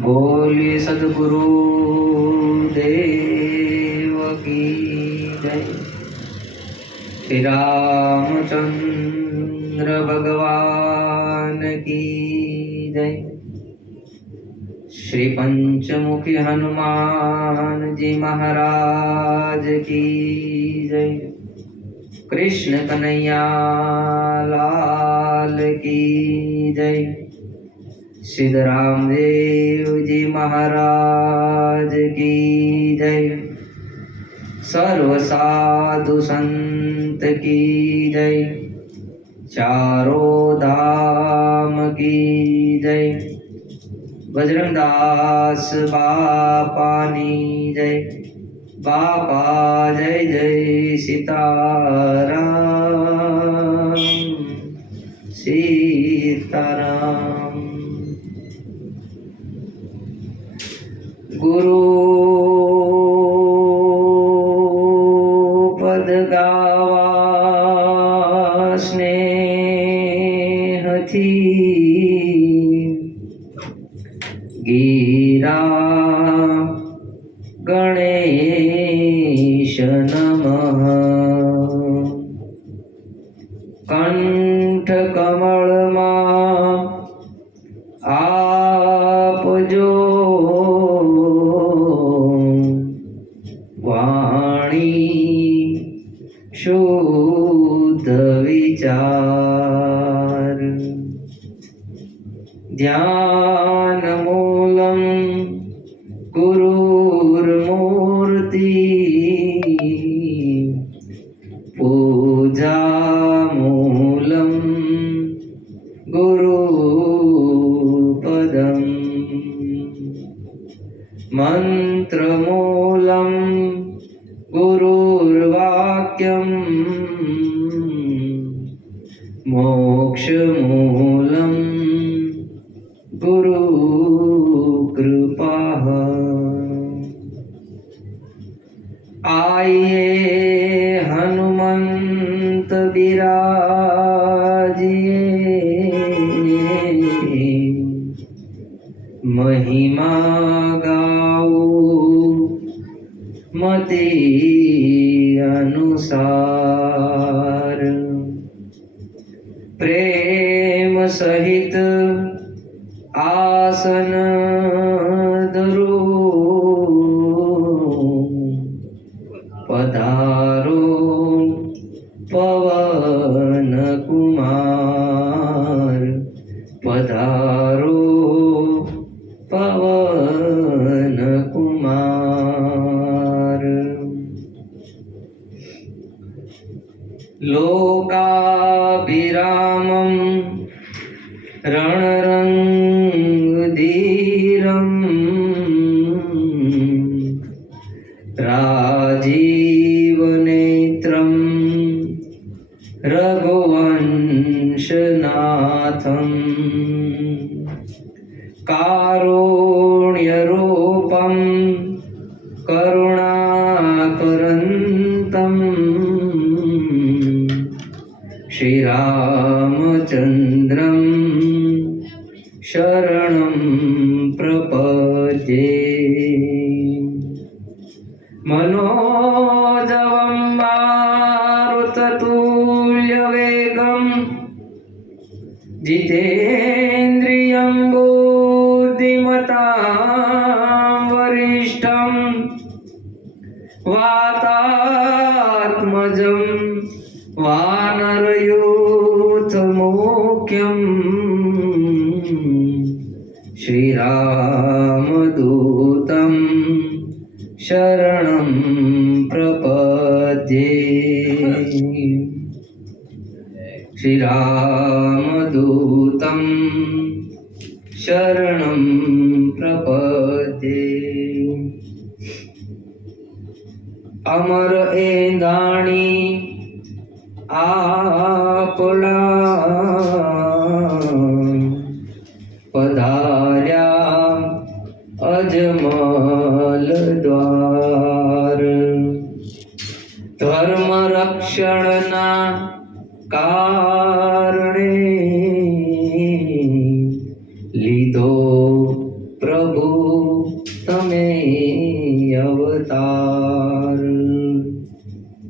बोलिए सद्गुरु देव की जय। श्री रामचंद्र भगवान की जय। श्री पंचमुखी हनुमान जी महाराज की जय। कृष्ण कन्हैया लाल की जय। सिद्धरामदेव जी महाराज की जय। सर्व साधु संत की जय। चारों धाम की जय। बजरंगदास बापानी जय। बापा जय जय सीताराम सीताराम। गुरु पद गावा स्नेहथी। गीरा गणेश नमः। कंठ कमल मां आपजो। वाणी शुद्ध विचार। ध्यान मूलम गुरुर्मूर्ति। पूजा मूलम गुरुपदम। मंत्र मूलम गुरुर्वाक्यम। मोक्ष मूलम गुरु कृपा। आइए हनुमंत बिराजिए। महिमा गाओ मति अनुसार। प्रेम सहित आसन धरो। पधारो पवन कुमार। पधारो पवन कुमार। लोकाभिरामं रणरंगधीरं। राजीवनेत्रं रघुवंशनाथं। कारुण्यरूपं करुणाकरन्तं। श्रीरामचन्द्रं शरणं प्रपद्ये। मनोजवं मारुततुल्यवेगं। जितेन्द्रियं बुद्धिमतां वरिष्ठं। वातात्मजं वानरयूथमुख्यं। श्रीरामदूतं शरणं प्रपद्ये। श्रीरामदूतं शरणं प्रपद्ये। अमर एंदाणी आपला। पधार्या अजमल द्वार। धर्म रक्षणना कारणे લીધો પ્રભુ તમે અવતાર.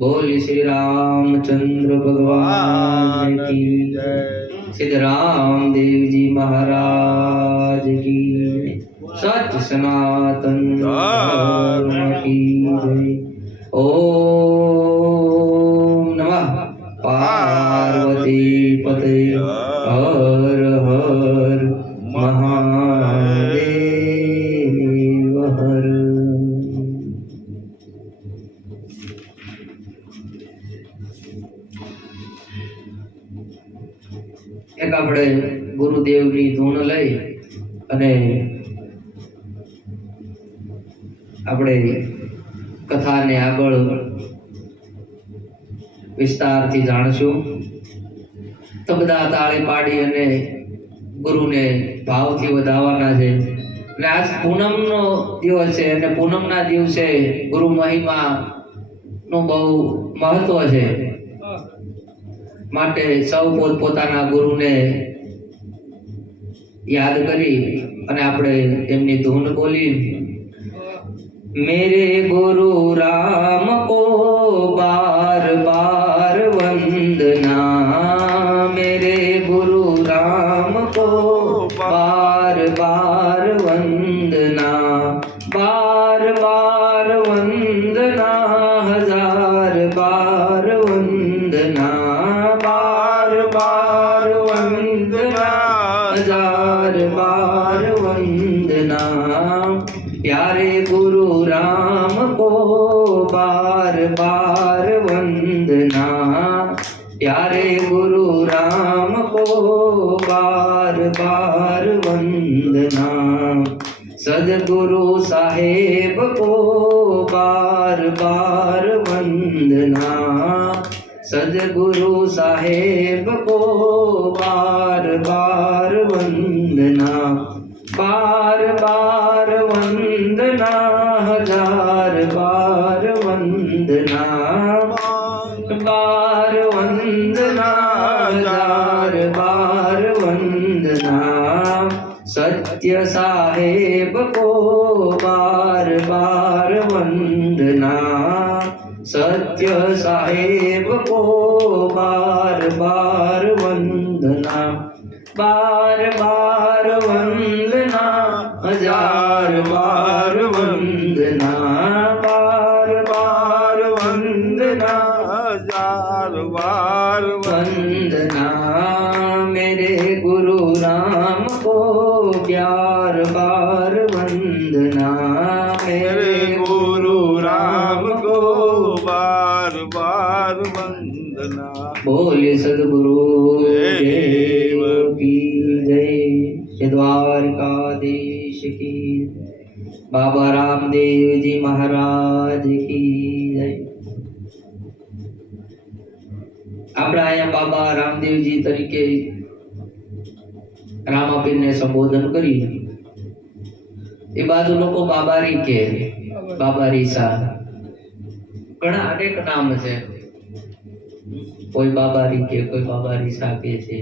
બોલ શ્રી રામચંદ્ર ભગવાન કી જય. સિદ્ધ રામદેવજી મહારાજ કી. સત્ય સનાતન ધર્મ કી જય. ઓમ નમઃ પાર્વતી પતે. હર હર મહાદેવ હર. એક આપણે ગુરુદેવની ધૂન લઈ અને આપણે કથાને આગળ વિસ્તારથી જાણશું. તો બધા તાળી પાડી અને ગુરુને ભાવથી વધાવવાના છે. અને આજ પૂનમનો દિવસ છે અને પૂનમના દિવસે ગુરુ મહિમા નું બહુ મહત્વ છે. માટે સૌ પોતપોતાના ગુરુને યાદ કરી અને આપણે એમની ધૂન બોલી. मेरे गुरु राम को बार बार वंदना. मेरे गुरु राम को बार बार वंदना. बार बार वंदना. हजार बार वंदना. बार बार वंदना. हजार बार वंदना. प्यारे गुरु राम को बार बार वंदना. प्यारे गुरु राम को बार बार वंदना. सदगुरु साहेब को बार बार वंदना. सदगुरु साहेब को बार बार वंदना. बार बार वंदना. हजार बार वंदना. बार वंदना. हजार बार वंदना. सत्य साहेब को बार बार वंदना. सत्य साहेब को बार बार वंदना. बार बार वंदना. हजार बार वंदना. बार बार वंदना. हजार बार वंदना. मेरे गुरु राम को प्यार बार वंदना. मेरे गुरु राम को बार बार वंदना. बोले सद्गुरु देव की जय. द्वारकाधीश की. बाबा रामदेव जी महाराज की जय. આપણે અહીંયા બાબા રામદેવજી તરીકે રામાપીરને સંબોધન કરી. એ બાજુ લોકો બાબારી કે બાબારી સા ઘણા અનેક નામ છે. કોઈ બાબારી કે કોઈ બાબારી સા કે છે.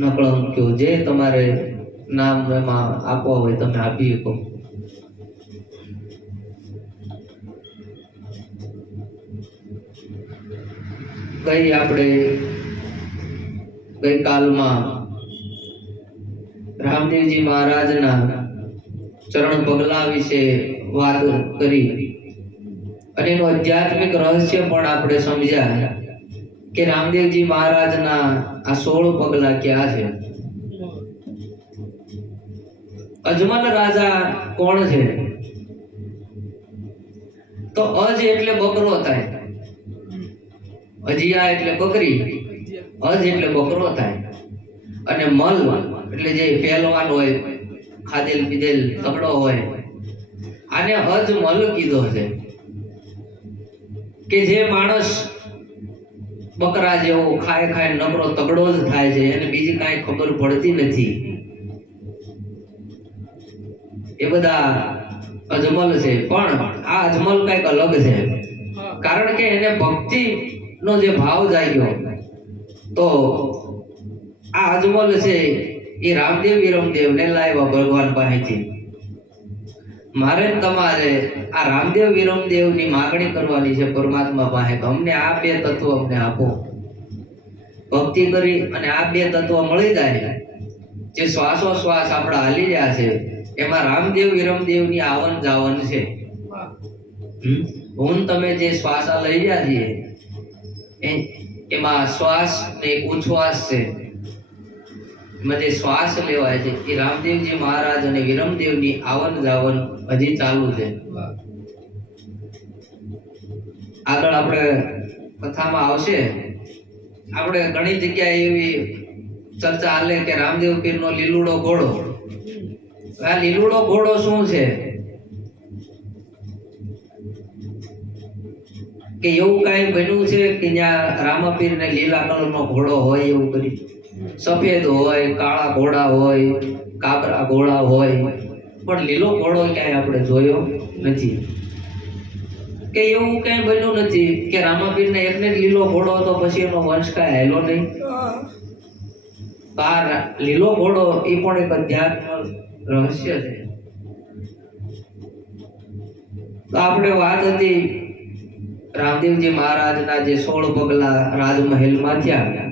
નકળંક્યો જે તમારે નામ એમાં આપવા હોય તમે આપી શકો. આપણે ગઈકાલમાં રામદેવજી મહારાજના ચરણ પગલા વિશે વાત કરી અને એનું આધ્યાત્મિક રહસ્ય પણ આપણે સમજ્યા કે રામદેવજી મહારાજના આ 16 પગલા ક્યાં છે. અજમલ રાજા કોણ છે? તો અજ એટલે બકરો થાય. અજિયા એટલે બકરી. અજ એટલે બકરો થાય. અને મલ એટલે જે પહેલવાન હોય, ખાધેલ પીધેલ તગડો હોય, આને અજ મલ કીધો છે. કે જે માણસ બકરા જેવો ખાય ખાય નકરો તગડો જ થાય છે, એને બીજી કાંઈ ખબર પડતી નથી. એ બધા અજમલ છે. પણ આ અજમલ કઈક અલગ છે. કારણ કે એને ભક્તિ નો જે ભાવ જાગ્યો તો આ અજમલ છે એ રામદેવ વિરમદેવ ને લાવ્યા ભગવાન પાસેથી. મારે ને તમારે આ રામદેવ વિરમદેવ ની માગણી કરવાની છે પરમાત્મા પાસે કે અમને આ બે તત્વો અમને આપો. ભક્તિ કરી અને આ બે તત્વો મળી જાય, જે શ્વાસોશ્વાસ આપણા હાલી રહ્યા છે એમાં રામદેવ વિરમદેવ ની આવન જાવન છે. હું તમે જે શ્વાસ લઈ રહ્યા છીએ એમાં શ્વાસ ને એક ઉચ્છ્વાસ છે. એમાં જે શ્વાસ લેવાય છે એ રામદેવજી મહારાજ અને વિરમદેવની આવન જાવન હજી ચાલુ છે. આગળ આપણે કથામાં આવશે, આપણે ઘણી જગ્યાએ એવી ચર્ચા હાલે કે રામદેવ પીરનો લીલુડો ઘોડો. આ લીલુડો ઘોડો શું છે? કે એવું કઈ બન્યું છે કે જ્યાં રામાપીર ને લીલા કલરનો ઘોડો હોય એવું કરી? સફેદ હોય, કાળા ઘોડા હોય, કાબરા ઘોડા હોય, પણ લીલો ઘોડો ક્યાંય આપણે જોયો નથી. કે એવું કઈ બન્યું નથી કે રામાપીર ને એકને જ લીલો ઘોડો હતો પછી એનો વંશ કાંઈ હાલ્યો નહીં? આ લીલો ઘોડો એ પણ એક અધ્યાત્મ રહસ્ય છે. તો આપણે વાત હતી રામદેવજી મહારાજના જે 16 પગલા રાજમહેલમાં થયા.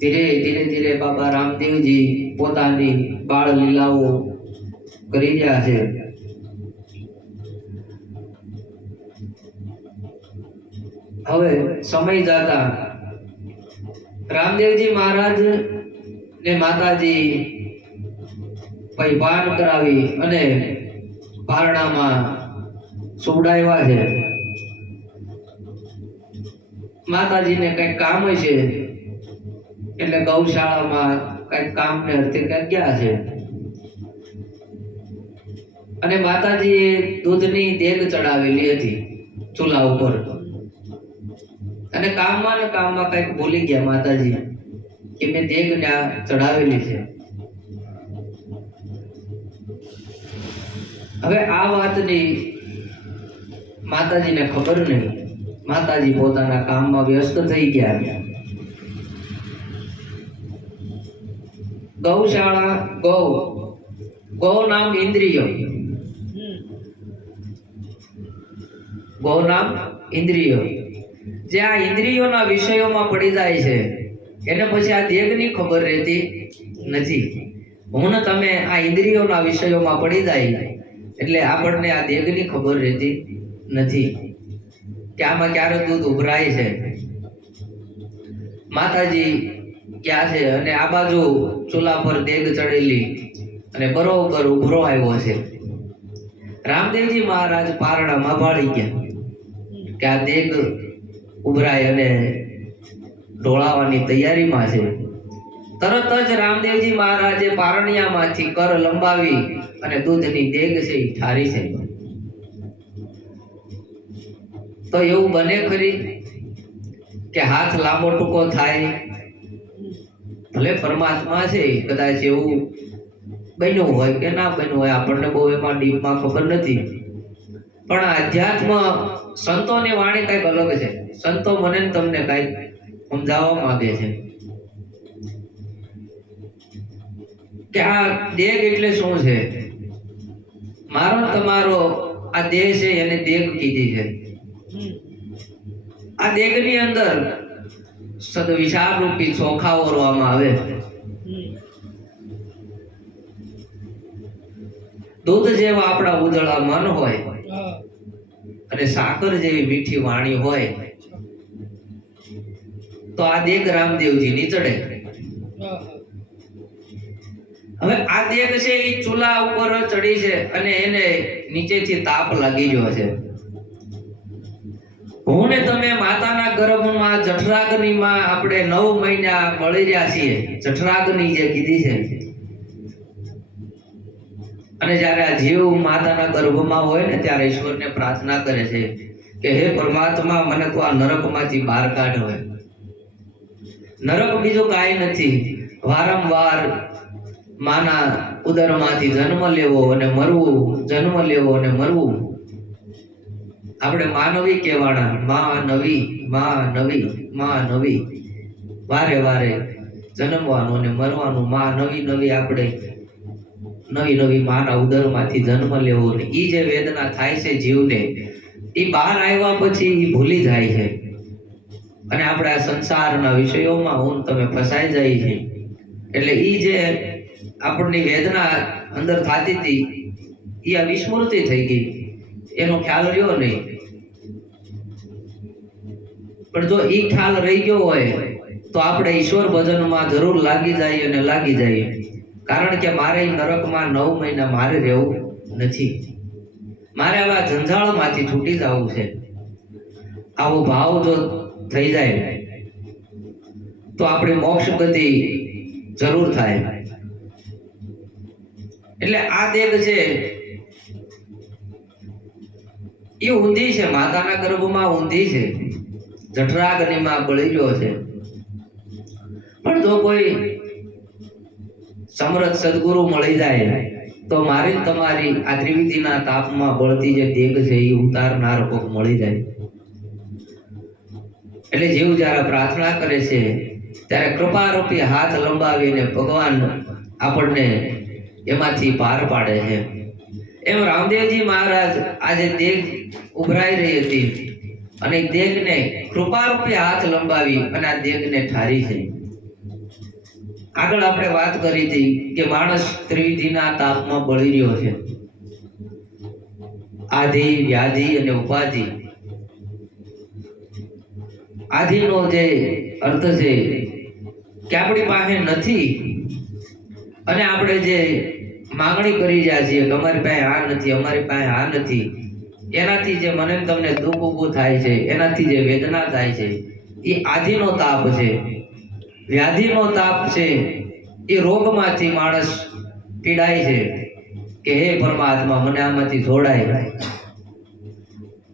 ધીરે ધીરે ધીરે બાબા રામદેવજી પોતાની બાળ લીલાઓ કરી રહ્યા છે. હવે સમય જતા રામદેવજી મહારાજ ને માતાજી ભાન કરાવી અને પારણામાં સુવડાવ્યા છે. માતાજીને કઈક કામ છે એટલે ગૌશાળામાં કઈક કામને અર્થે કઈક ગયા છે. અને માતાજીએ દૂધની દેગ ચડાવેલી હતી ચૂલા ઉપર, અને કામમાં ને કામમાં કઈક ભૂલી ગયા માતાજી કે મેં દેગ ત્યાં ચડાવેલી છે. હવે આ વાતની માતાજીને ખબર નહીં. માતાજી પોતાના કામમાં વ્યસ્ત થઈ ગયા. ગૌશાળા, ગૌ નામ ઇન્દ્રિય, ગૌ નામ ઇન્દ્રિય. જે આ ઇન્દ્રિયોના વિષયોમાં પડી જાય છે એને પછી આ દેગની ખબર રહેતી નથી. હું ને તમે આ ઇન્દ્રિયોના વિષયોમાં પડી જાય એટલે આપણને આ દેગની ખબર રહેતી નથી કે આમાં ક્યારે દૂધ ઉભરાય છે. માતાજી ક્યાં છે અને આ બાજુ ચૂલા પર દેગ ચડેલી અને બરોબર ઉભરો આવ્યો છે. રામદેવજી મહારાજ પારણામાં ભાળી ગયા કે આ દેગ ઉભરાય અને ઢોળાવાની તૈયારીમાં છે. તરત જ રામદેવજી મહારાજે પારણિયામાંથી કર લંબાવી અને દૂધની દેગ છે એ ઠારી છે. તો એવું બને ખરી કે હાથ લાંબો ટૂંકો થાય? ભલે પરમાત્મા છે, કદાચ એવું બન્યું હોય કે ના બન્યું હોય, આપણને બહુ એમાં ડીપમાં ખબર નથી. પણ આધ્યાત્મ સંતોની વાણી કઈક અલગ છે. સંતો મને ને તમને કઈક સમજાવવા માંગે છે કે આ દેગ એટલે શું છે. મારો તમારો આ દેહ છે એને દેગ કીધી છે. આ દેગની અંદર વિશાળ રૂપી ચોખા ઓરવામાં આવે. દૂધ જેવા આપણા ઉજળા મન હોય અને સાકર જેવી મીઠી વાણી હોય તો આ દેગ રામદેવજી ની ચડે. હવે આ દેગ છે એ ચૂલા ઉપર ચડી છે અને એને નીચેથી તાપ લાગી ગયો છે. હું ને તમે માતાના ગર્ભમાં જઠરાગ્નિમાં આપણે 9 મહિના મળી રહ્યા છીએ. જઠરાગ્નિ જે કીધી છે. અને જ્યારે આ જીવ માતાના ગર્ભમાં હોય ને ત્યારે ઈશ્વરને પ્રાર્થના કરે છે કે હે પરમાત્મા, મને તો આ નરકમાંથી બહાર કાઢ. હોય નરક બીજું કાંઈ નથી, વારંવાર માના ઉદરમાંથી જન્મ લેવો અને મરવું, જન્મ લેવો અને મરવું. આપણે માનવી કહેવાના, માં નવી, માં નવી, માં નવી. વારે વારે જન્મવાનું અને મરવાનું, માં નવી નવી આપણે નવી નવી માના ઉદરમાંથી જન્મ લેવો, ને એ જે વેદના થાય છે જીવને, એ બહાર આવ્યા પછી એ ભૂલી જાય છે અને આપણે આ સંસારના વિષયોમાં હું તમે ફસાઈ જાય છે. એટલે એ જે આપણની વેદના અંદર થતી હતી એ આ વિસ્મૃતિ થઈ ગઈ, એનો ખ્યાલ રહ્યો નહીં. પણ જો એ ખ્યાલ રહી ગયો હોય તો આપણે ઈશ્વર ભજનમાં જરૂર લાગી જાય અને લાગી જાય. કારણ કે મારે નરકમાં 9 મહિના મારે રહેવું નથી. મારે આવા ઝંઝાળમાંથી છૂટી જવું છે. આવો ભાવ જો થઈ જાય તો આપણી મોક્ષ ગતિ જરૂર થાય. એટલે આ દેહ છે એ ઊંધી છે, માતાના ગર્ભમાં ઊંધી છે, જઠરાગ્નિમાં બળી ગયો છે. પણ જો કોઈ સમર્થ સદગુરુ મળી જાય તો મારી તમારી આ ત્રિવિધિના તાપમાં બળતી જે દેહ છે એ ઉતારનાર કોક મળી જાય. એટલે જેવું જ્યારે પ્રાર્થના કરે છે ત્યારે કૃપારૂપી હાથ લંબાવીને ભગવાન આપણને એમાંથી પાર પાડે છે. એમ રામદેવજી મહારાજ આજે દેહ ઉભરાઈ રહી હતી અને દેહને કૃપારૂપી હાથ લંબાવી અને આ દેહને ઠારી છે. આગળ આપણે વાત કરી હતી કે માણસ ત્રિવિધિના તાપમાં બળી રહ્યો છે. આધિ, વ્યાધિ અને ઉપાધિ. આધિનો જે અર્થ છે કે આપણી પાસે નથી અને આપણે જે માંગણી કરી રહ્યા છીએ કે અમારી પાસે આ નથી, અમારી પાસે આ નથી, એનાથી જે મને તમને દુઃખ ઊભું થાય છે, એનાથી જે વેદના થાય છે એ આધિનો તાપ છે. વ્યાધિનો તાપ છે એ રોગમાંથી માણસ પીડાય છે કે હે પરમાત્મા મને આમાંથી જોડાય.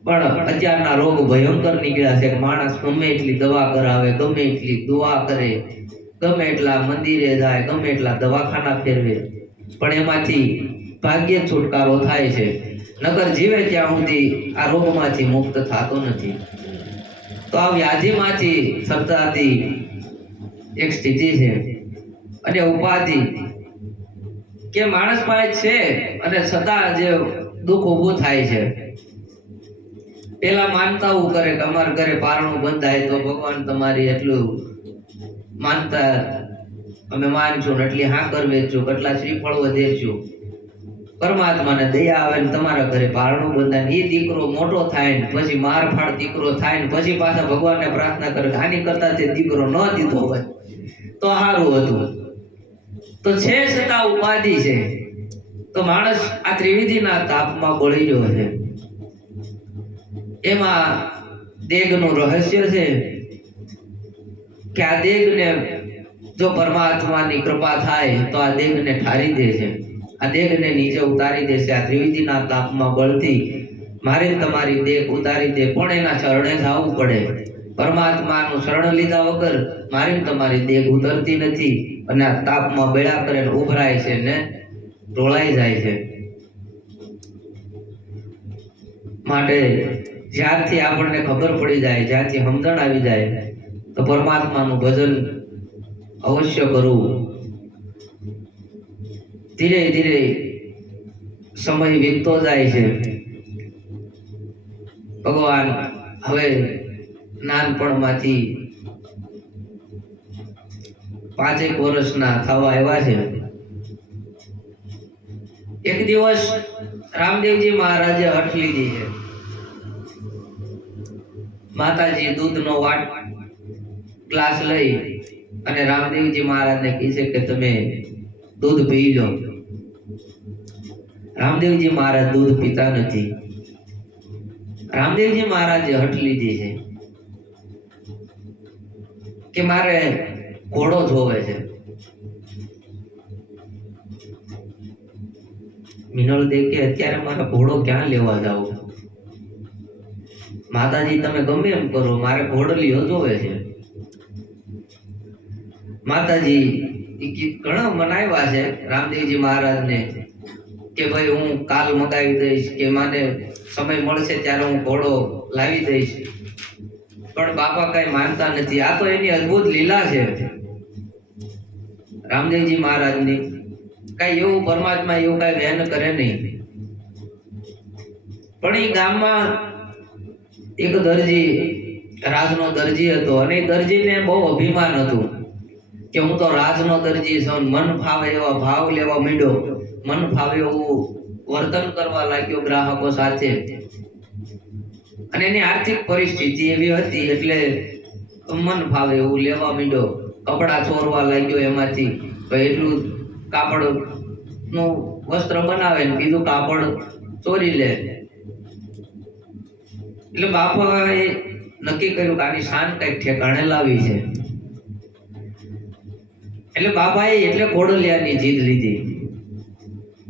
પણ અત્યારના રોગ ભયંકર નીકળ્યા છે. માણસ ગમે એટલી દવા કરાવે, ગમે એટલી દુઆ કરે, ગમે એટલા મંદિરે જાય, ગમે એટલા દવાખાના ફેરવે, પણ એમાંથી ભાગ્યે છુટકારો થાય છે. નકર જીવે ત્યાં સુધી આ રોગમાંથી મુક્ત થતો નથી. તો આ વ્યાધિમાંથી સર્જાતી એક સ્થિતિ છે. અને ઉપાધિ કે માણસ પાસે છે અને છતાં જે દુઃખ ઊભું થાય છે. પેલા માનતાઓ કરે કે અમારા ઘરે પારણું બંધાય તો ભગવાન તમારી એટલું માનતા અમે માનશું, એટલી હાકર વેચશું, કેટલા શ્રીફળ વધેરશું. પરમાત્માને દયા આવે ને તમારા ઘરે પારણું બંધાય, એ દીકરો મોટો થાય ને પછી મારફાડ દીકરો થાય ને પછી પાછા ભગવાનને પ્રાર્થના કરે કે આની કરતા તે દીકરો ન દીધો હોય તો સારું હતું. તો છે છતાં ઉપાધિ છે. તો માણસ આ ત્રિવિધિના તાપમાં બળી ગયો છે. એમાં દેહનું રહસ્ય છે કે આ દેહને જો પરમાત્માની કૃપા થાય તો આ દેહને ઠારી દે છે, આ દેહને નીચે ઉતારી દે છે. આ ત્રિવિધિના તાપમાં બળતી મારે તમારી દેહ ઉતારી દે, પણ એના ચરણે જવું પડે. પરમાત્માનું શરણ લીધા વગર મારી તમારી દેહ ઉતરતી નથી અને આ તાપમાં બેડા કરે ઉભરાય છે ને ઢોળાઈ જાય છે. માટે જ્યારથી આપણને ખબર પડી જાય, જ્યારથી સમજણ આવી જાય તો પરમાત્માનું ભજન અવશ્ય કરવું. ધીરે ધીરે સમય વીતતો જાય છે. ભગવાન હવે નાનપણમાંથી 5 વર્ષના થવા આવ્યા છે. એક દિવસ રામદેવજી મહારાજે હઠ લીધી છે. માતાજી દૂધનો ગ્લાસ લઈ અને રામદેવજી મહારાજને કહે છે કે તમે દૂધ પી લો. રામદેવજી મહારાજ દૂધ પીતા નથી. રામદેવજી મહારાજે હઠ લીધી છે કે મારે ઘોડો જોવે છે. મિનળ દે કે અત્યારે મારે ઘોડો ક્યાં લેવા જાવ? માતાજી તમે ગમે એમ કરો, મારે ઘોડલીઓ જોવે છે. માતાજી ઘણા મનાવ્યા છે રામદેવજી મહારાજને કે ભાઈ હું કાલ મગાવી દઈશ કે મને સમય મળશે ત્યારે હું ઘોડો લાવી દઈશ, પણ બાપા કઈ માનતા નથી. આ તો એની અદ્ભુત લીલા છે. રામદેવજી મહારાજની કઈ એવું પરમાત્મા એવું કઈ વહેન કરે નહીં. પણ એ ગામમાં એક દરજી, રાજનો દરજી હતો, અને એ દરજીને બહુ અભિમાન હતું કે હું તો રાજનો દરજી છું. મન ફાવે એવા ભાવ લેવા માંડ્યો, મન ફાવે એવું વર્તન કરવા લાગ્યો ગ્રાહકો સાથે. અને એની આર્થિક પરિસ્થિતિ એવી હતી એટલે મન ફાવે એવું લેવા માંડ્યો, કપડા ચોરવા લાગ્યો એમાંથી. એટલું કાપડ નું વસ્ત્ર બનાવે ને બીજું કાપડ ચોરી લે. એટલે બાપાએ નક્કી કર્યું કે આની શાન કઈક ઠેકાણે લાવી છે. એટલે બાપાએ એટલે ઘોડલિયાની જીદ લીધી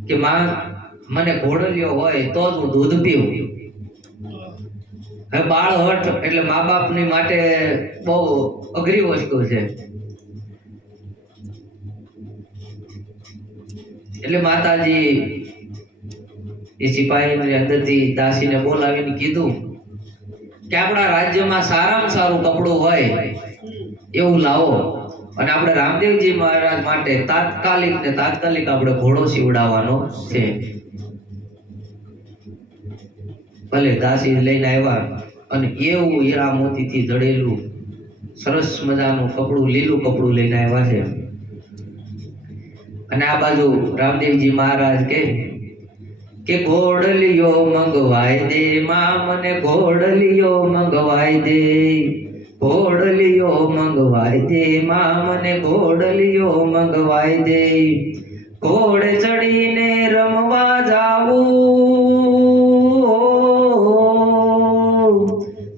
કે માં મને ઘોડલિયો હોય તો જ હું દૂધ પીવું. હવે બાળ હઠ એટલે મા બાપની માટે બહુ અઘરી વસ્તુ છે. એટલે માતાજી એ સિપાહીની અંદરથી દાસીને બોલાવીને કીધું કે આપણા રાજ્યમાં સારામાં સારું કપડું હોય એવું લાવો, અને આપણે રામદેવજી મહારાજ માટે તાત્કાલિક આપણે ઘોડો સીવડાવવાનો છે. ભલે દાસી લઈને આવ્યા, અને એવું હીરા મોતીથી જડેલું સરસ મજાનું કપડું, લીલું કપડું લઈને આવ્યા છે. અને આ બાજુ રામદેવજી મહારાજ કે ઘોડલિયો મંગવાઈ દે માં, મને ઘોડલિયો મંગવાઈ દે, ઘોડલિયો મંગવાઈ દે માં, મને ઘોડલિયો મંગવાઈ દે. ઘોડે ચડીને રમવા જાવું,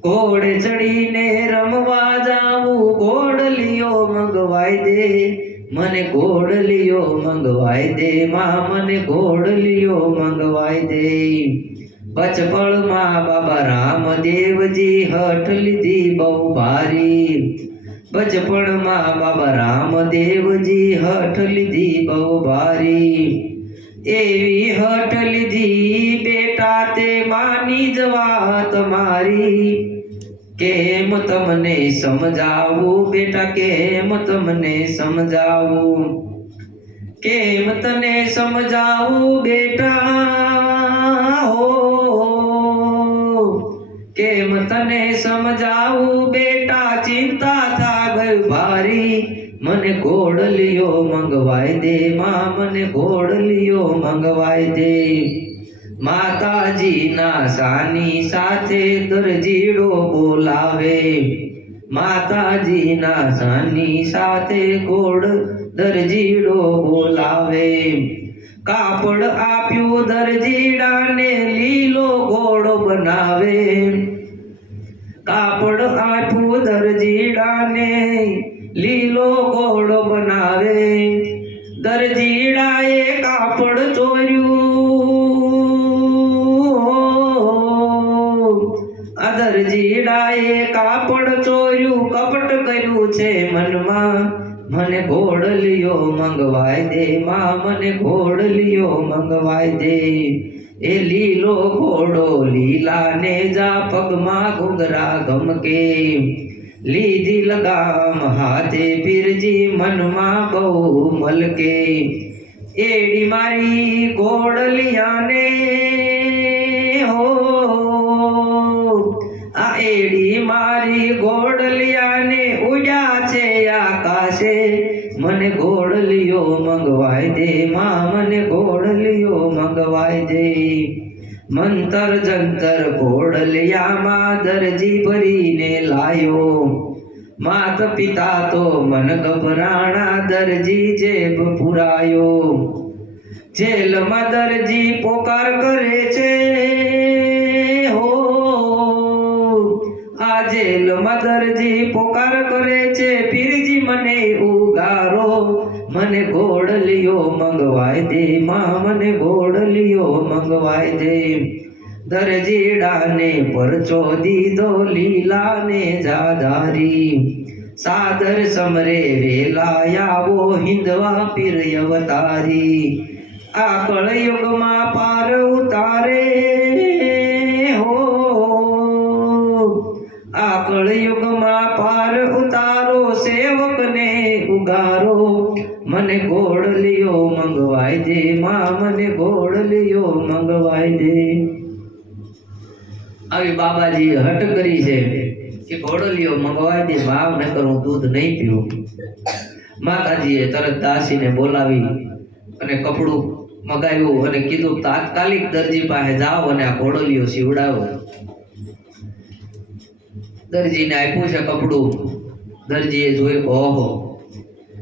ઘોડે ચડીને રમવા જાવું, ઘોડલિયો મંગવાઈ દે, મને ઘોડલિયો મંગવાઈ દે માં, મને ઘોડલિયો મંગવાઈ દે. બચપણમાં બાબા રામદેવજી હઠ લીધી બહુ ભારી, બચપણમાં બાબા રામદેવજી હઠ લીધી બહુ ભારી. એવી હઠ લીધી બેટા તે માની જ વાત મારી. કેમ તમને સમજાવું બેટા, કેમ તમને સમજાવું, કેમ તને સમજાવું બેટા હો, કેમ તને સમજાવું બેટા, ચિંતા થા ગઈ ભારી. મને ઘોડલિયો મંગવાઈ દે માં, મને ઘોડલિયો મંગવાઈ દે. માતાજીના સાની સાથે દરજીડો બોલાવે, માતાજીના સાની સાથે દરજીડો બોલાવે. કાપડ આપ્યું દરજીડાને, લીલો ઘોડો બનાવે, કાપડ આપ્યું દરજીડાને, લીલો ઘોડો બનાવે. દરજીડાએ કાપડ ચોર્યું, આ દરજીડાએ કાપડ ચોર્યું, કપટ કર્યું છે મનમાં. મને ઘોડલિયો મંગવાઈ દે માં, મને ઘોડલિયો મંગવાઈ દે. એ લીલો ઘોડો લીલા ને જા, પગમાં ઘૂંઘરા ગમકે. લીધી લગામ હાથે પીરજી, મનમાં બહુ મલકે. એડી મારી ઘોડલિયાને હો, આ એડી મારી ઘોડલિયાને ઉડ્યા છે આકાશે. મને ઘોડલિયો મંગવાઈ દે માં, મને ઘોડલિયો મંગવાઈ દે. મંતર જંતર ઘોડલિયામાં દરજી ભરીને લાયો. માત પિતા તો મન ગભરાણા, દરજી જેબ પુરાયો. જેલમાં દરજી પોકાર કરે છે હો, આ જેલમાં દરજી પોકાર કરે છે. પીરજી મને ઉગારો, મને ઘોડલિયો મંગવાઈ દે માં, મને ઘોડલિયો મંગવાઈ દે. દરજીડાને પરચો દીધો, લીલાને જાધારી. સાદર સમરે વેલા આવો, હિંદવા પીર અવતારી. આ કળયુગમાં પાર ઉતારે હો, આ કળયુગમાં પાર ઉતારો. સેવકને ઉગારો, મને ઘોડલિયો મંગવાય દે, માં મને ઘોડલિયો મંગવાય દે. આવી બાબાજી હટ કરી છે કે ઘોડલિયો મંગવાય દે માં, નકર હું દૂધ નહીં પીવું. માતાજીએ તરત દાસીને બોલાવી અને કપડું મગાવ્યું અને કીધું તાત્કાલિક દરજી પાસે જાઓ અને આ ઘોડલિયો સીવડાવો. દરજીને આપ્યું છે કપડું. દરજીએ જોયું, ઓહો,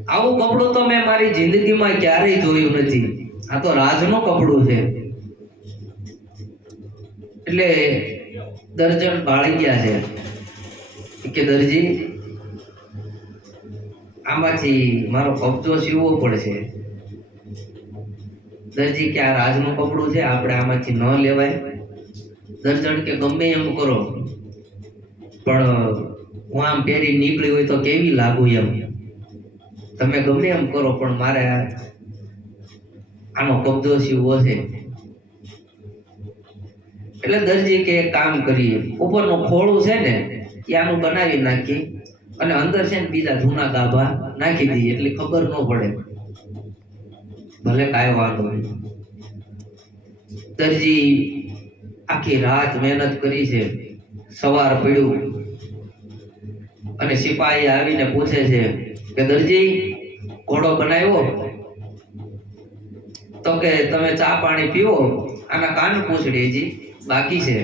આવું કપડું તો મેં મારી જિંદગીમાં ક્યારેય જોયું નથી, આ તો રાજનું કપડું છે. એટલે દર્જન ભાળી ગયા છે કે દરજી આમાંથી મારો કબજો સીવવો પડશે. દરજી કે આ રાજનું કપડું છે, આપણે આમાંથી ન લેવાય. દર્જન કે ગમે એમ કરો, પણ હું આમ પહેરી નીકળી હોય તો કેવી લાગુ એમ. તમે ગમે એમ કરો પણ મારે આનો કબજો સીવવો છે. એટલે દરજી કે એક કામ કરીએ, ઉપરનું ખોળું છે ને એ આનું બનાવી નાખી અને અંદર છે ને બીજા જૂના ગાભા નાખી દઈએ એટલે ખબર ન પડે. ભલે કાંઈ વાંધો નહીં. દરજી આખી રાત મહેનત કરી છે. સવાર પડ્યું અને સિપાહી આવીને પૂછે છે કે દરજી ઘોડો બનાવ્યો? તો કે તમે ચા પાણી પીવો, આના કાન પૂંછડી હજી બાકી છે.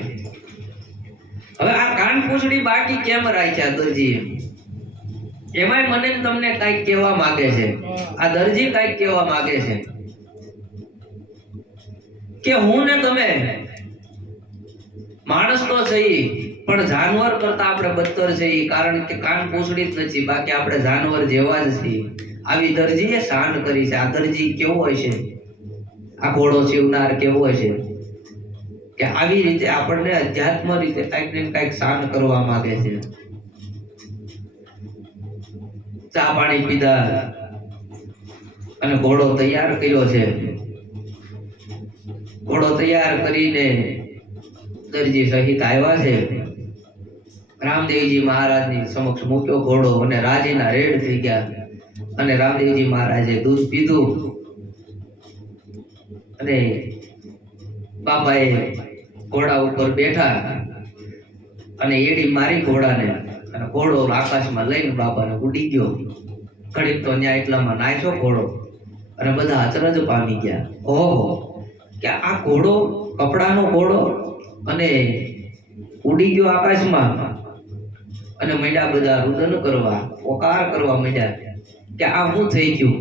હવે આ કાન પૂંછડી બાકી કેમ રાખ્યા દરજીએ? એમાંય મને તમને કઈક કહેવા માંગે છે. આ દરજી કઈક કહેવા માંગે છે કે હું ને તમે માણસ તો સહી પણ જાનવર કરતા આપણે બદતર છીએ, કારણ કે કાન પૂંછડી જ નથી, બાકી આપણે જાનવર જેવા જ છીએ. આવી દરજીએ શાન કરી છે. આ દરજી કેવો હશે? આ ઘોડો સીવનાર કેવો હશે કે આવી રીતે આપણને અધ્યાત્મ રીતે કઈક ને કઈક શાન કરવા માંગે છે. ચા પાણી પીધા અને ઘોડો તૈયાર કર્યો છે. ઘોડો તૈયાર કરીને દરજી સહિત આવ્યા છે. રામદેવજી મહારાજની સમક્ષ મૂક્યો ઘોડો અને રાજીના રેડ થઈ ગયા. અને રામદેવજી મહારાજે દૂધ પીધું અને બાપાએ ઘોડા ઉપર બેઠા અને એડી મારી ઘોડાને અને ઘોડો આકાશમાં લઈને બાપાને ઉડી ગયો. ઘડીક તો ન્યા એટલામાં નાખ્યો ઘોડો અને બધા અચરજ પામી ગયા. ઓહો, કે આ ઘોડો કપડાનો ઘોડો અને ઉડી ગયો આકાશમાં. અને માંડ્યા બધા રુદન કરવા, પોકાર કરવા માંડ્યા કે આ શું થઈ ગયું.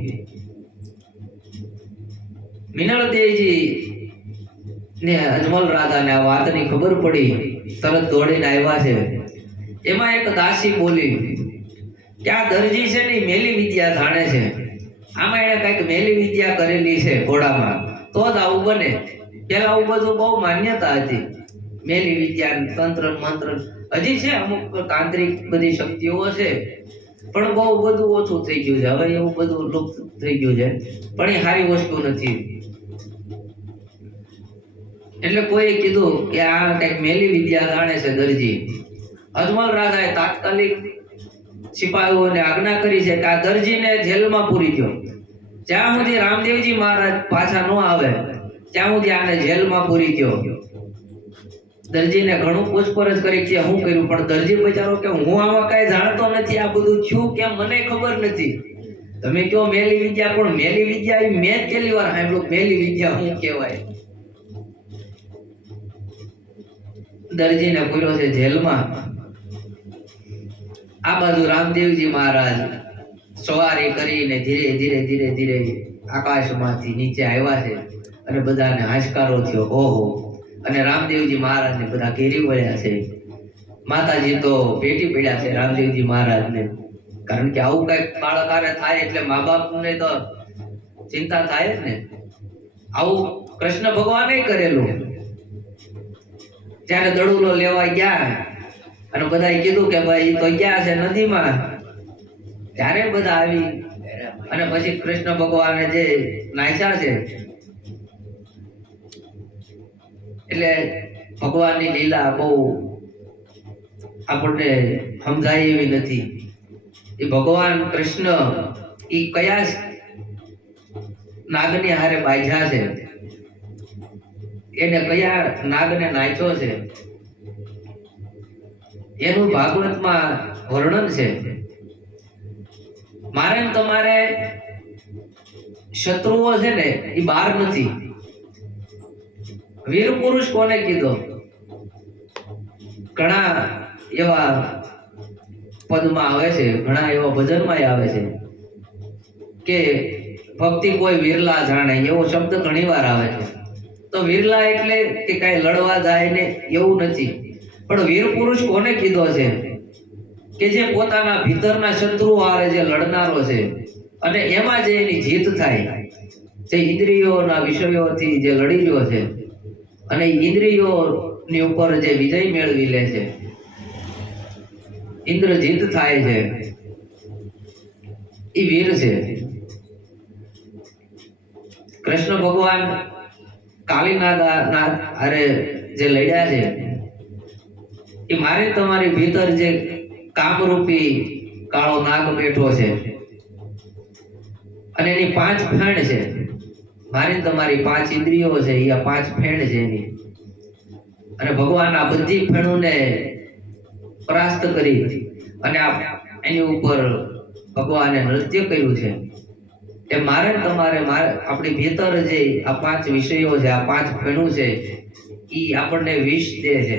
મિનળદેવજી ને અજમલ રાજાને આ વાતની ખબર પડી, તરત દોડીને આવ્યા છે. એમાં એક દાસી બોલી કે આ દરજી છે ને મેલી વિદ્યા જાણે છે, આમાં એને કઈક મેલી વિદ્યા કરેલી છે ઘોડામાં, તો જ આવું બને. પેલા આવું બધું બહુ માન્યતા હતી, મેલી વિદ્યા, તંત્ર મંત્ર હજી છે, અમુક તાંત્રિક બધી શક્તિઓ છે, પણ બહુ બધું ઓછું થઈ ગયું છે. હવે એવું બધું લુપ્ત થઈ ગયું છે, પણ એ સારી વસ્તુ નથી. એટલે કોઈ કીધું કે આ કઈક મેલી વિદ્યા જાણે છે દરજી. અજમલ રાજાએ તાત્કાલિક સિપાહીઓને આજ્ઞા કરી છે કે આ દરજીને જેલમાં પૂરી દો. જ્યાં સુધી રામદેવજી મહારાજ પાછા ન આવે ત્યાં સુધી આને જેલમાં પૂરી દો. દરજીને ઘણું પૂછપરછ કરી કે હું કર્યું, પણ દરજી બચારો કે હું આમાં કઈ જાણતો નથી, આ બધું થયું કેમ મને ખબર નથી. તમે કયો મેલી વિદ્યા, પણ મેલી વિદ્યા મેં જ પહેલી વાર સાંભળ્યું. મેલી વિદ્યા શું કહેવાય? દરજીને પૂર્યો છે જેલમાં. આ બાજુ રામદેવજી મહારાજ સવારી કરીને ધીરે ધીરે ધીરે ધીરે આકાશમાંથી નીચે આવ્યા છે અને બધાને હાશકારો થયો. ઓહો, અને રામદેવજી મહારાજને બધા ઘેરી વળ્યા છે. માતાજી તો પેટી પડ્યા છે રામદેવજી મહારાજને, કારણ કે આવું કઈક બાળક આને થાય એટલે મા બાપને તો ચિંતા થાય જ ને. આવું કૃષ્ણ ભગવાને કરેલું. જ્યારે દડુલો લેવા ગયા અને બધાએ કીધું કે ભાઈ તો ગયા છે નદીમાં, ત્યારે બધા આવી અને પછી કૃષ્ણ ભગવાને જે નાચ્યા છે, એટલે ભગવાનની લીલા બહુ આપણને સમજાય એવી નથી. એ ભગવાન કૃષ્ણ એ કયા નાગની હારે બાંધ્યા છે, એને કયા નાગને નાચ્યો છે એનું ભાગવતમાં વર્ણન છે. મારે ને તમારે શત્રુઓ છે ને એ બહાર નથી. વીર પુરુષ કોને કીધો? ઘણા એવા પદમાં આવે છે, ઘણા એવા ભજનમાં આવે છે કે ભક્તિ કોઈ વિરલા જાણે, એવો શબ્દ ઘણી વાર આવે છે. તો વિરલા એટલે કે કઈ લડવા જાય ને એવું નથી, પણ વીર પુરુષ કોને કીધો છે? કે જે પોતાના ભીતરના શત્રુઓ હારે જે લડનારો છે અને એમાં જે એની જીત થાય, જે ઇન્દ્રિયોના વિષયોથી જે લડી રહ્યો છે અને ઇન્દ્રિયોની ઉપર જે વિજય મેળવી લે છે, ઇન્દ્રજીત થાય છે, એ વીર છે. કૃષ્ણ ભગવાન કાલીનાગ અરે જે લડ્યા છે એ મારે તમારી ભીતર જે કામરૂપી કાળો નાગ બેઠો છે અને એની 5 ફેણ છે. મારી તમારી 5 ઇન્દ્રિયો છે, એ આ 5 ફેણ છે એની. અને ભગવાન આ બધી ફેણોને પરાસ્ત કરી અને એની ઉપર ભગવાને નૃત્ય કર્યું છે. એ મારે તમારે આપણી ભીતર જે આ 5 વિષયો છે, આ 5 ફેણું છે, એ આપણને વિષ દે છે.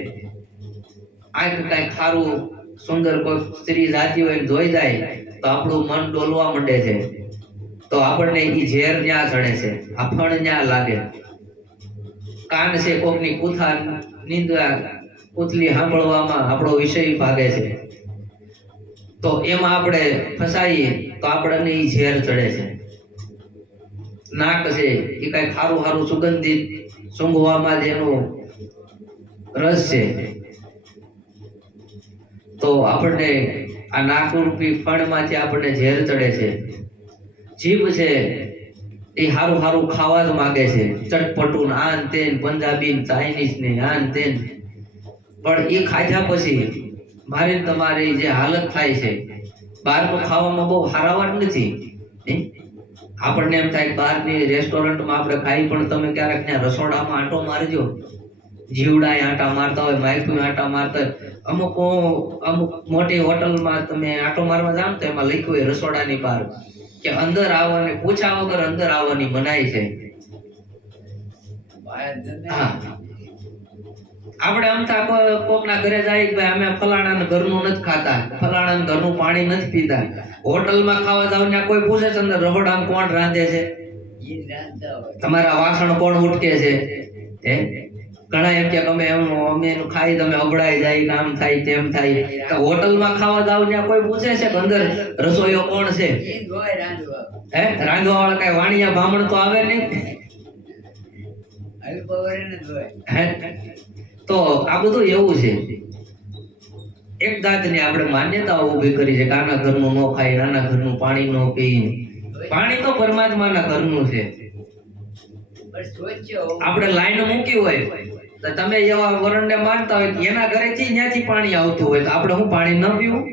આ કઈ ખારું સુંદર કોઈ સ્ત્રી જાતિ હોય જોઈ જાય તો આપણું મન ડોલવા માંડે છે, તો આપણને ઈ ઝેર ન્યા ચડે છે, આ ફણ ન્યા લાગે. કાન છે કોકની કુથા નિંદા કુથલી સાંભળવામાં આપણો વિષય ભાગે છે, તો એમાં આપણે ફસાઈએ તો આપણને ઈ ઝેર ચડે છે. નાક છે એ કઈ ખારું ખારું સુગંધિત સૂંઘવામાં જેનો રસ છે, તો આપણને આ નાકરૂપી ફળમાંથી આપણને ઝેર ચડે છે. જીભ છે એ હારું હારું ખાવા જ માંગે છે, ચટપટું આન તેન, પંજાબી ચાઇનીઝ ને આન તેન, પણ એ ખાધા પછી મારી તમારી જે હાલત થાય છે, બહારનું ખાવામાં બહુ હારાવાર નથી. આપણને એમ થાય બહારની રેસ્ટોરન્ટમાં આપણે ખાઈ, પણ તમે ક્યારેક ત્યાં રસોડામાં આંટો મારજો, જીવડા આંટા મારતા હોય, માઇકું આંટા મારતા હોય. અમુક મોટી હોટલમાં તમે આંટો મારવા જાવ તો એમાં લખ્યું હોય રસોડાની બહાર કે અંદર આવવાની પૂછા વગર અંદર આવવાની મનાઈ છે. હા, આપણે અમથા કોકના ઘરે જાય કે અમે ફલાણા ઘરનું નથી ખાતા, ફલાણા ઘરનું પાણી નથી પીતા. હોટલમાં ખાવા જાવ ત્યાં કોઈ પૂછે છે અંદર રહોડામાં કોણ રાંધે છે, તમારા વાસણ કોણ ઉટકે છે? હે, ઘણા એમ કે અમે એનું ખાઈ તમે અબડાઈ જાય, આમ થાય તેમ થાય. હોટલમાં ખાવા જાવ ત્યાં કોઈ પૂછે છે કે અંદર રસોઈયો કોણ છે? હે, રાંધવા વાળા કઈ વાણિયા બ્રાહ્મણ તો આવે નહીં. તો આ બધું એવું છે. એક જાતની આપણે માન્યતાઓ ઊભી કરી છે કે આના ઘરનું ન ખાય, નાના ઘરનું પાણી ન પી. પાણી તો પરમાત્માના ઘરનું છે. આપણે લાઈન મૂકી હોય તો તમે એવા વરણને માનતા હોય કે એના ઘરેથી ત્યાંથી પાણી આવતું હોય, તો આપણે હું પાણી ન પીવું?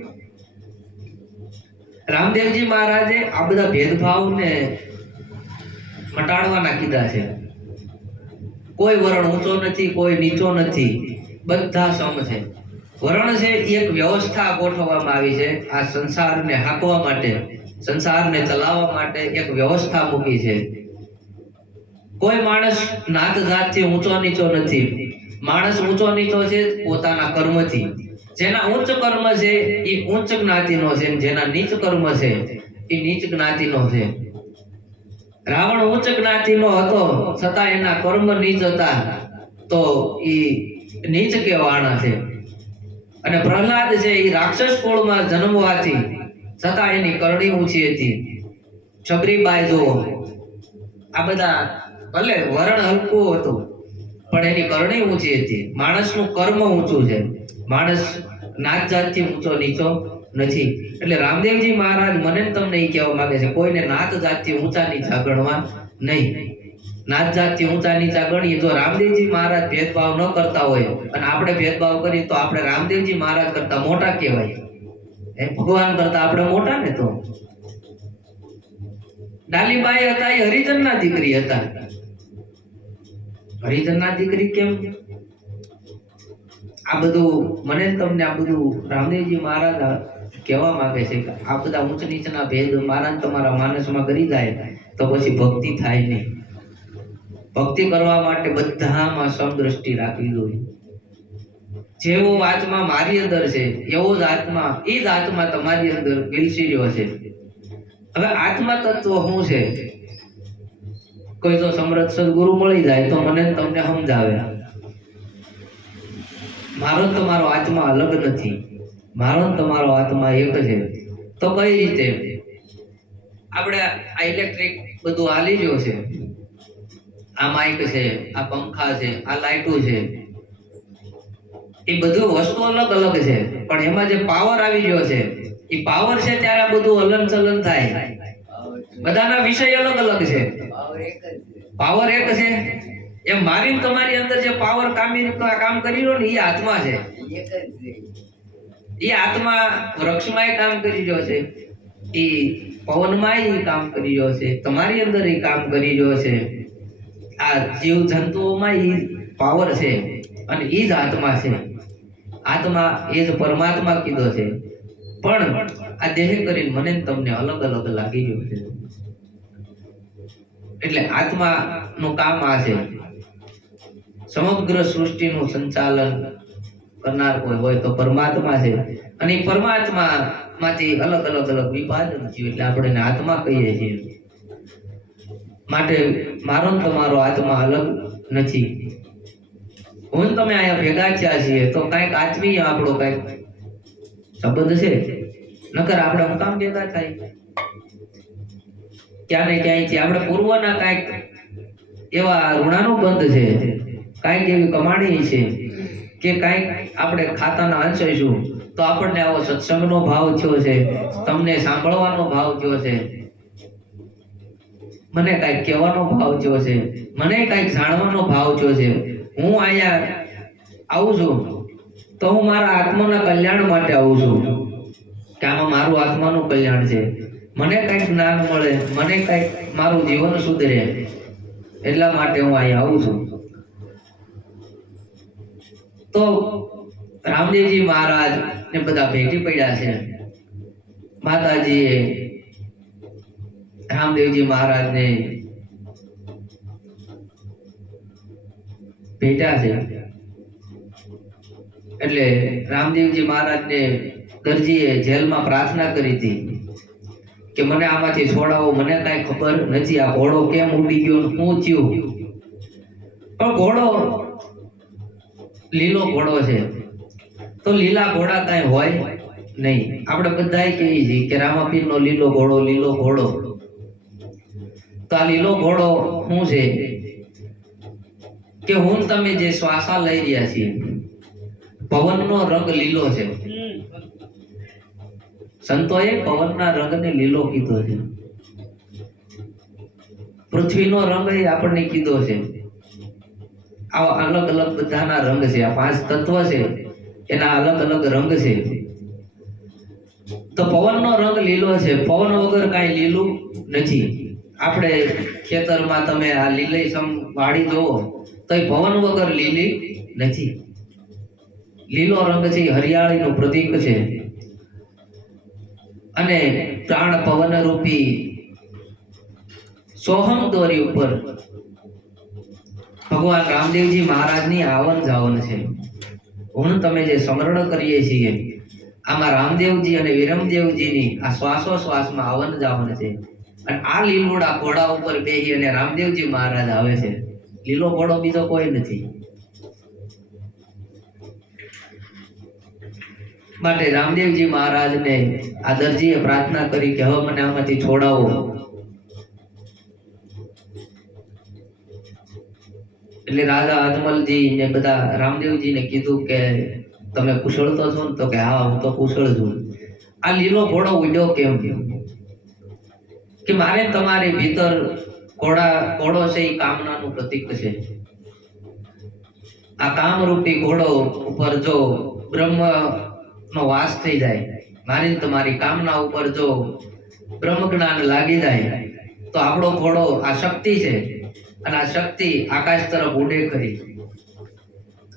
રામદેવજી મહારાજે આ બધા ભેદભાવને મટાડવાના કીધા છે. કોઈ વરણ ઊંચો નથી, કોઈ નીચો નથી, બધા સમ છે. વરણ છે એક વ્યવસ્થા ગોઠવવામાં આવી છે. આ સંસારને હાંકવા માટે, સંસારને ચલાવવા માટે એક વ્યવસ્થા મૂકી છે. કોઈ માણસ નાત જાતથી ઊંચો નીચો નથી. માણસ ઊંચો નીચો છે પોતાના કર્મથી. જેના ઉચ્ચ કર્મ છે એ ઉચ્ચ જ્ઞાતિનો છે, જેના નીચ કર્મ છે એ નીચ જ્ઞાતિનો છે. રાવણ ઉચ્ચ જ્ઞાતિનો હતો છતાં એના કર્મ નીચ હતા, તો એ નીચ કહેવાના છે. અને પ્રહલાદ છે એ રાક્ષસ કુળમાં જન્મવાથી છતાં એની કરણી ઊંચી હતી. છબરીબાઈ જો આ બધા ભલે વરણ હલકું હતું પણ એની કરણી ઊંચી હતી. માણસનું કર્મ ઊંચું છે, માણસ નાત જાતથી ઊંચો નીચો નથી. એટલે રામદેવજી મહારાજ મને તમને એ કહેવા માંગે છે, કોઈને નાત જાતથી ઊંચા નીચા ગણવા નહીં. નાત જાતથી ઊંચા નીચા ગણીએ, જો રામદેવજી મહારાજ ભેદભાવ ન કરતા હોય અને આપણે ભેદભાવ કરીએ તો આપણે રામદેવજી મહારાજ કરતા મોટા કહેવાય. ભગવાન કરતા આપણે મોટા ને. તો ડાલીબાઈ હતા એ હરિજનના દીકરી હતા. હરિજનના દીકરી કેમ? આ બધું મને ને તમને આ બધું રામદેવજી મહારાજ કહેવા માંગે છે કે આ બધા ઊંચ નીચના ભેદ મારા ને તમારા માનસમાં કરી જાય તો પછી ભક્તિ થાય નહીં. ભક્તિ કરવા માટે બધામાં સમદ્રષ્ટિ રાખવી જોઈએ. જેવો આત્મા મારી અંદર છે એવો જ આત્મા એ જ આત્મા તમારી અંદર વિલસી રહ્યો છે. હવે આત્મા તત્વ શું છે? કોઈ તો સમર્થ સદગુરુ મળી જાય તો મને ને તમને સમજાવે. મારો ને તમારો આત્મા અલગ નથી, મારો ને તમારો આત્મા એક છે. તો કઈ રીતે? આપણે આ ઇલેક્ટ્રિક બધું હાલી રહ્યો છે, આ માઇક છે, આ પંખા છે, આ લાઇટો છે, એ બધું વસ્તુ અલગ અલગ છે, પણ એમાં જે પાવર આવી રહ્યો છે એ પાવર છે ત્યારે આ બધું હલન ચલન થાય. બધાના વિષય અલગ અલગ છે, પાવર એક છે. એમ મારી ને તમારી અંદર જે પાવર કામ કરી રહ્યો ને એ આત્મા છે. એ આત્મા વૃક્ષમાં કામ કરી રહ્યો છે, એ પવનમાં કામ કરી રહ્યો છે, તમારી અંદર એ કામ કરી રહ્યો છે. આ જીવ જંતુઓમાં એ પાવર છે અને એ જ આત્મા છે. આત્મા એ જ પરમાત્મા કીધો છે. પણ આ દેહ કરીને મને ને તમને અલગ અલગ લાગી રહ્યું છે. એટલે આત્મા નું કામ આ છે. સમગ્ર સૃષ્ટિનું સંચાલન કરનાર કોઈ હોય તો પરમાત્મા છે. અને પરમાત્મા માંથી અલગ અલગ અલગ વિભાજન થયું એટલે આપણે આત્મા કહીએ છીએ. માટે મારો ને તમારો આત્મા અલગ નથી. હું તમે અહીંયા ભેગા થયા છીએ તો કઈક આત્મીય આપણો કઈક સંબંધ છે. નકર આપણે હું કામ ભેગા થાય? ક્યાં ને ક્યાંયથી આપણે પૂર્વના કઈક એવા ઋણાનો બંધ છે, કઈક એવી કમાણી છે કે કઈક આપણે ખાતાના અંશ છું તો આપણને આવો સત્સંગનો ભાવ થયો છે, તમને સાંભળવાનો ભાવ થયો છે, મને કઈક કહેવાનો ભાવ થયો છે, મને કઈક જાણવાનો ભાવ થયો છે. હું અહીંયા આવું છું તો હું મારા આત્માના કલ્યાણ માટે આવું છું કે આમાં મારું આત્માનું કલ્યાણ છે. મને કઈક જ્ઞાન મળે, મને કઈક મારું જીવન સુધરે, એટલા માટે હું અહીંયા આવું છું. તો રામદેવજી મહારાજ ને બધા ભેટી પડ્યા છે. માતાજીએ રામદેવજી મહારાજને ભેટ્યા છે. એટલે રામદેવજી મહારાજને દરજીએ જેલમાં પ્રાર્થના કરી હતી કે મને આમાંથી છોડાવો, મને કાંઈ ખબર નથી આ ઘોડો કેમ ઉડી ગયો, શું થયું. પણ ઘોડો લીલો ઘોડો છે તો લીલા ઘોડા કાંઈ હોય નહીં. આપણે બધાય કહીએ છીએ કે રામાપીરનો લીલો ઘોડો, લીલો ઘોડો. તો આ લીલો ઘોડો શું છે કે હું તમે જે શ્વાસા લઈ રહ્યા છીએ પવનનો રંગ લીલો છે. સંતોએ પવનના રંગને લીલો કીધો છે. પૃથ્વીનો રંગ એ આપણને કીધો છે. આવા અલગ અલગ બધાના રંગ છે. આ 5 તત્વ છે એના અલગ અલગ રંગ છે. તો પવનનો રંગ લીલો છે. પવન વગર કાંઈ લીલું નથી. આપણે ખેતરમાં તમે આ લીલીછમ વાડી જોવો તો એ પવન વગર લીલી નથી. લીલો રંગ છે એ હરિયાળીનું પ્રતીક છે. અને પ્રાણ પવન રૂપી સોહમ દોરી ઉપર ભગવાન રામદેવજી મહારાજની આવન જાવન છે. હું તમે જે સ્મરણ કરીએ છીએ આમાં રામદેવજી અને વિરમદેવજીની આ શ્વાસોશ્વાસમાં આવન જાવન છે. અને આ લીલોડા ઘોડા ઉપર બેસી અને રામદેવજી મહારાજ આવે છે. લીલો ઘોડો બીજો કોઈ નથી. માટે રામદેવજી મહારાજને આ દરજીએ પ્રાર્થના કરી કે હવે મને આમાંથી છોડાવો. એટલે રાજા અજમલજી ને બધા રામદેવજીને કીધું કે તમે કુશળ તો છો ને? તો કે હા હું તો કુશળ છું. આ લીલો ઘોડો ઉડ્યો કેમ? કે મારે તમારી ભીતર ઘોડો છે એ કામનાનું પ્રતીક છે. આ કામરૂપી ઘોડો ઉપર જો બ્રહ્મ નો વાસ થઈ જાય, મારી તમારી કામના ઉપર જો બ્રહ્મ જ્ઞાન લાગી જાય તો આપણો ઘોડો આ શક્તિ છે, અને આ શક્તિ આકાશ તરફ ઉડે ખરી.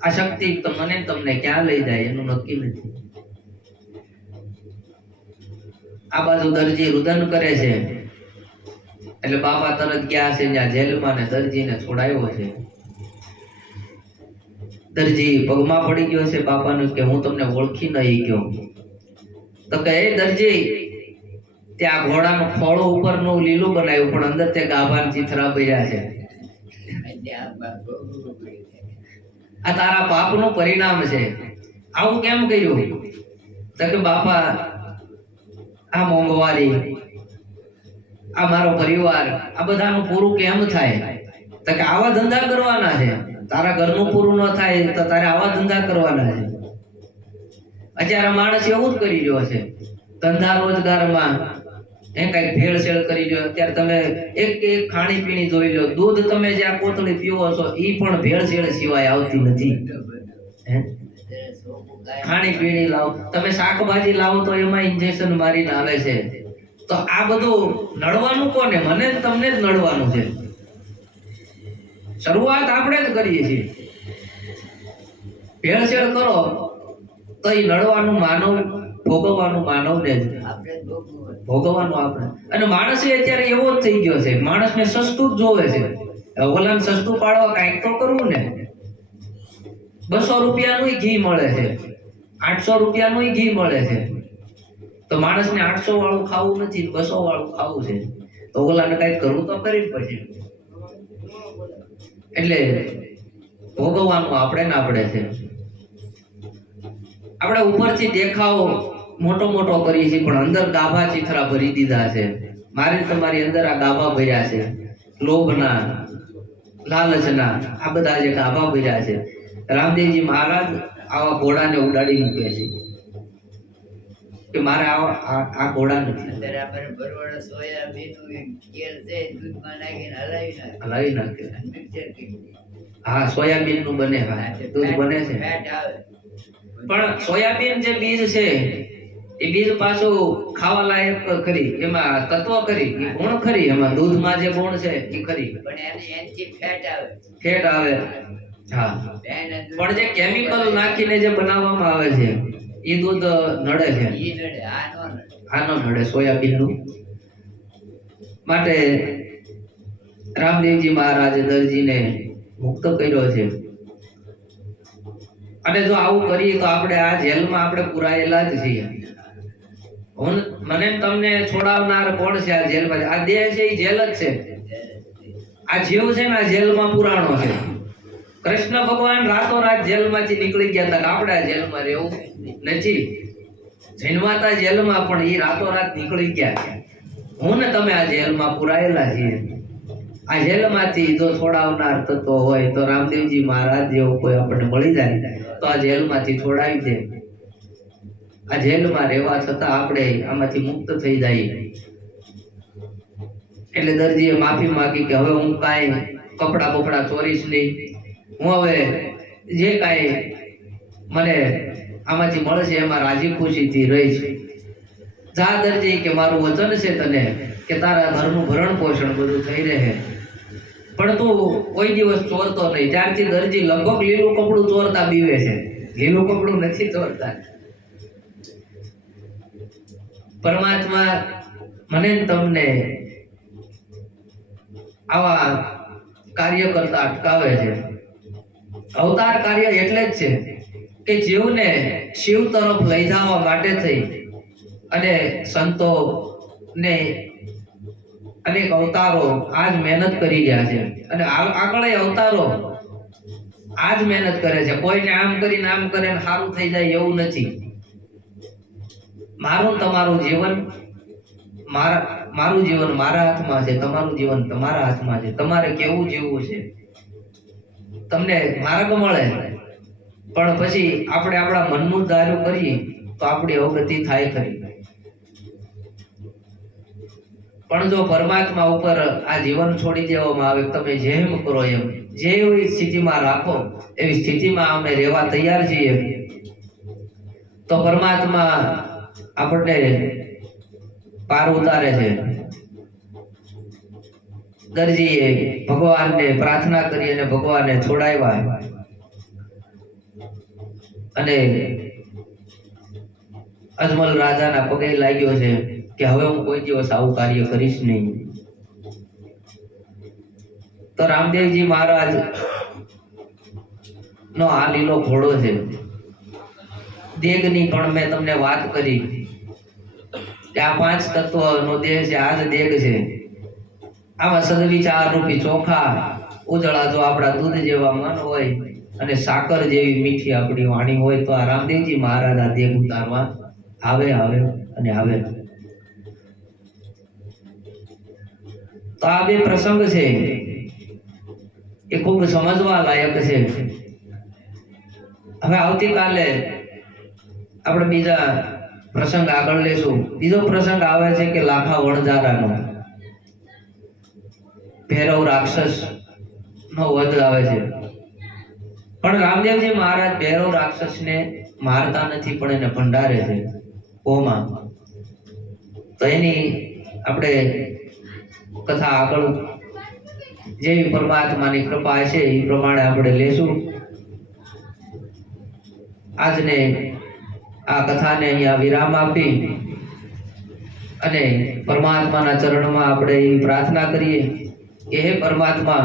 આ શક્તિ તો મને તમને ક્યાં લઈ જાય એનું નક્કી નથી. આ બાજુ દરજી રુદન કરે છે એટલે બાપા તરત ગયા છે જ્યાં જેલમાં ને દરજીને છોડાયો છે. દરજી પગમાં પડી ગયો છે બાપાનું કે હું તમને ઓળખી નહીં ગયો. તો કહે દરજી ત્યાં ઘોડાનું ખોળો ઉપરનું લીલું બનાવ્યું પણ અંદર તે ગાભાન ચીથરા ભર્યા છે. આ તારા પાપનું પરિણામ છે. આવું કેમ કર્યું? તો કે બાપા આ મોંઘવારી, આ મારો પરિવાર, આ બધાનું પૂરું કેમ થાય? તો કે આવા ધંધા કરવાના છે. તારા ઘરનું પૂરું ન થાય તો તારે આવા ધંધા કરવાના છે. અત્યારે માણસ એવું જ કરી રહ્યો છે ધંધા રોજગારમાં. એ કઈક ભેળસેળ કરી રહ્યો. અત્યારે તમે એક ખાણીપીણી જોઈ લો, દૂધ તમે જે આ કોથળી પીવો છો એ પણ ભેળસેળ સિવાય આવતી નથી. ખાણીપીણી લાવો, તમે શાકભાજી લાવો તો એમાં ઇન્જેક્શન મારીને આવે છે. તો આ બધું નડવાનું કોને? મને તમને જ નડવાનું છે. શરૂઆત આપણે જ કરીએ છીએ. ભેળસેળ કરો તો એ નડવાનું માનવ, ભોગવવાનું માનવને જ ભોગવવાનું આપણે. અને માણસ અત્યારે એવો જ થઈ ગયો છે, માણસને સસ્તું જ જોવે છે. ઓલાને સસ્તું પાડવા કાંઈક તો કરવું ને. 200 રૂપિયાનું ઘી મળે છે, 800 રૂપિયાનું ઘી મળે છે. તો માણસને 800 વાળું ખાવું નથી, 200 વાળું ખાવું છે. તો ઓલાને કાંઈક કરવું તો કરી પછી. એટલે ભોગવવાનું આપણે ને આપણે છે. આપણે ઉપરથી દેખાવ મોટો મોટો કરીએ છીએ પણ અંદર ગાભા ચીથરા ભરી દીધા છે. મારી તમારી અંદર આ ગાભા ભર્યા છે, લોભના, લાલચના, આ બધા જે ગાભા ભર્યા છે. રામદેવજી મહારાજ આવા ઘોડાને ઉડાડી મૂકે છે કે મારે આ ઘોડા નથી. હલાવી નાખે. હા, સોયાબીન નું બને. હા, દૂધ બને છે. પણ સોયાબીન જે બીજ છે એ બીજ પાછું ખાવા લાયક ખરી, એમાં તત્વ ખરી, એ ગુણ ખરી, એમાં દૂધમાં જે ગુણ છે એ ખરી, પણ એની ફેટ આવે. હા, પણ જે કેમિકલ નાખીને જે બનાવવામાં આવે છે એ દૂધ નડે છે. આ નો નડે સોયાબીન નું. માટે રામદેવજી મહારાજે દરજીને મુક્ત કર્યો છે. અને જો આવું કરીએ તો આપણે આ જેલમાં આપણે પુરાયેલા જ છીએ. મને તમને છોડાવનાર કોણ છે? આ જેલમાં. આ દેહ છે એ જેલ જ છે. આ જીવ છે ને આ જેલમાં પુરાણો છે. કૃષ્ણ ભગવાન રાતોરાત જેલમાંથી નીકળી ગયા હતા. આપણે આ જેલમાં રહેવું નથી. જન્માતા જેલમાં પણ એ રાતોરાત નીકળી ગયા. હું ને તમે આ જેલમાં પુરાયેલા છીએ. આ જેલમાંથી જો છોડાવનાર તત્વ હોય તો રામદેવજી મહારાજ જેવો કોઈ આપણને મળી જાય તો આ જેલમાંથી છોડાવી દે. આ જેલમાં રહેવા છતાં આપણે આમાંથી મુક્ત થઈ જાય. એટલે દરજીએ માફી માંગી કે હવે હું કાંઈ કપડા બપડા ચોરીશ નહીં. હું હવે જે કાંઈ મને આમાંથી મળશે એમાં રાજી ખુશીથી રહીશ. જા દરજી કે મારું વચન છે તને કે તારા ઘરનું ભરણ પોષણ બધું થઈ રહે, પણ તું કોઈ દિવસ ચોરતો નહીં. ત્યારથી દરજી લગભગ લીલું કપડું ચોરતા બીવે છે. લીલું કપડું નથી ચોરતા. પરમાત્મા મને તમને આવા કાર્ય કરતા અટકાવે છે. અવતાર કાર્ય એટલે જ છે કે જીવને શિવ તરફ લઈ જવા માટે થઈ અને સંતો ને અનેક અવતારો આજ મહેનત કરી રહ્યા છે. અને આગળ અવતારો આજ મહેનત કરે છે. કોઈને આમ કરીને આમ કરે સારું થઈ જાય એવું નથી. મારું તમારું જીવન મારું જીવન મારા હાથમાં છે, તમારું જીવન તમારા હાથમાં છે. તમારે કેવું જીવવું છે તમને માર્ગ મળે, પણ પછી આપણે આપણા મનનું ધાર્યું કરીએ તો આપણી અવગતિ થાય ખરી. પણ જો પરમાત્મા ઉપર આ જીવન છોડી દેવામાં આવે, તમે જેમ કરો એમ, જેવી સ્થિતિમાં રાખો એવી સ્થિતિમાં અમે રહેવા તૈયાર છીએ, તો પરમાત્મા આપણને પાર ઉતારે છે. દરજીએ ભગવાનને પ્રાર્થના કરી અને ભગવાનને છોડાવ્યા અને અજમલ રાજાના પગે લાગ્યો છે કે હવે હું કોઈ દિવસ આવું કાર્ય કરીશ નહીં. તો રામદેવજી મહારાજ નો આ લીલો ઘોડો છે. દેગની પણ મેં તમને વાત કરી કે આ 5 તત્વનો દેહ છે, આ જ દેગ છે. આમાં સદવિચાર રૂપી ચોખા ઉજળા જો આપણા દૂધ જેવા મન હોય અને સાકર જેવી મીઠી આપણી વાણી હોય તો આ રામદેવજી મહારાજ આ દેગ ઉતારવા આવે અને આવે. તો આ બે પ્રસંગ છે એ ખૂબ સમજવા લાયક છે. હવે આવતીકાલે આપણે બીજા પ્રસંગ આગળ લેશું. બીજો પ્રસંગ આવે છે કે લાખા વણજારાનો, ભૈરવ રાક્ષસ નો વધ આવે છે. પણ રામદેવજી મહારાજ ભૈરવ રાક્ષસને મારતા નથી પણ એને ભંડારે છે ઓમાં. તો એની આપણે કથા આગળ જેવી પરમાત્માની કૃપા છે એ પ્રમાણે આપણે લેશું. આજને આ કથાને અહીંયા વિરામ આપી અને પરમાત્માના ચરણમાં આપણે એવી પ્રાર્થના કરીએ કે હે પરમાત્મા,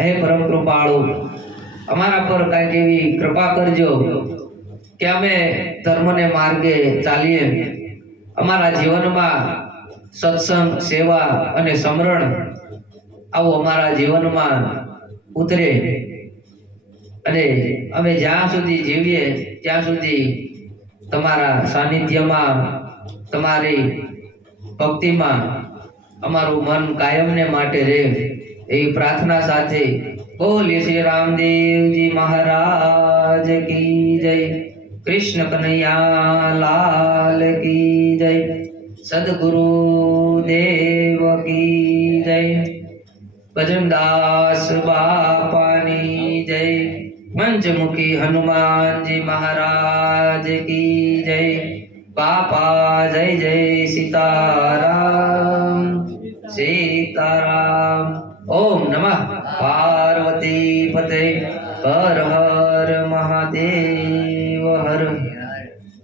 હે પરમ કૃપાળુ, અમારા પર કાંઈક એવી કૃપા કરજો કે અમે ધર્મને માર્ગે ચાલીએ, અમારા જીવનમાં સત્સંગ, સેવા અને સમરણ આવું અમારા જીવનમાં ઉતરે અને અમે જ્યાં સુધી જીવીએ ત્યાં સુધી તમારા સાનિધ્યમાં, તમારી ભક્તિમાં અમારું મન કાયમને માટે રહે એવી પ્રાર્થના સાથે બોલીએ શ્રી રામદેવજી મહારાજ કી જય, કૃષ્ણ કનૈયા લાલ કી જય, સદગુરુ દેવ કી જય, ભજનદાસ બાપાની જય, પંચમુખી હનુમાનજી મહારાજ કી જય. બાપા જય જય સીતારામ સીતારામ. ઓમ નમઃ પાર્વતી પતે, હર હર મહાદેવ હર.